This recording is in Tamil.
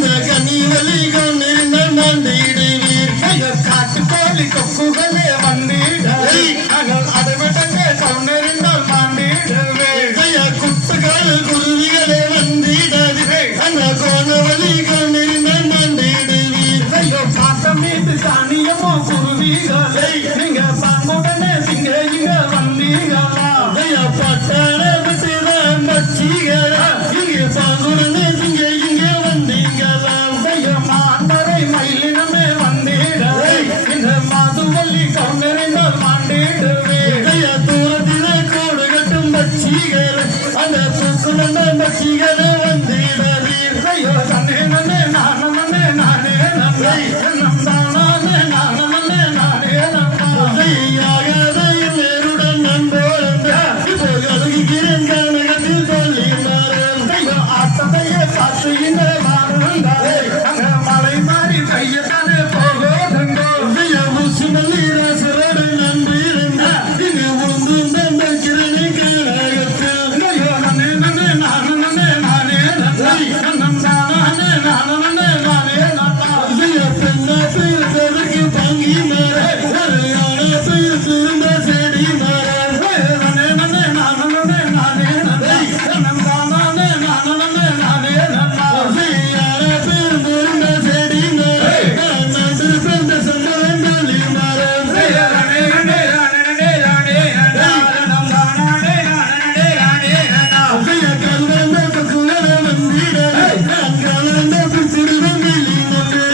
அந்த கனிவலி கொண்டு மண்டிடுவீர் காட்டு கோழி கொக்குகளே வந்திடவே அதை விட்டங்க சவுண்டறிந்தால் மாண்டிடுவே குத்துகள் குருவிகளே வந்திடவே அந்த கோணவலி கொண்டிருந்த மண்டிடுவீர் பாசம் மீது காணியமோ குருவிகளை நீங்க பாங்குடனே சிங்க இங்க வந்தீங்களா பட்டார விட்டுதான் பச்சிகளா இங்க பாங்குடனே சிங்க இங்க வந்தீங்களா மாண்டரை மயிலினமே வந்திடவே இந்த மாதுவல்லி கவுண்டறிந்தால் மாண்டிடுவே தூரத்திலே கோடு கட்டும் பச்சிகள் அந்த தூக்குன பச்சிகளை வந்திடவீர் தன்னே நன்னே நானே நானே நானே நந்தானே நானே நானே நேருடன் நண்போழந்த இப்போ அழுகிறேன் கனகத்தில் சொல்லி ஆட்டத்தையே காத்து இந்த மாறுந்தாரே அங்க மலை மாறி கையத்தானே போகோதங்கோ முசுமல்லி ராசரோடு நன்றி இருந்த இங்கு உந்து நந்த கிரணி கனகத்தில் நன்னே நன்னே நானே நானே நானே நந்தானே நானே நானே பெண்ணா பெயர்த்ததற்கு பங்கி மாற திரும்ப செடி மாற நன்னே நன்னே நானே நானே நந்தானே நானே நானே யார பேர் திரும்ப செடி மாற நன்று பெந்த சந்தரங்களி மாற நன்னே நன்னே நானே நானே நந்தானே நானே நானே கல்வந்த பக்குவர வந்திட கலந்த திருவங்கிலி நன்றி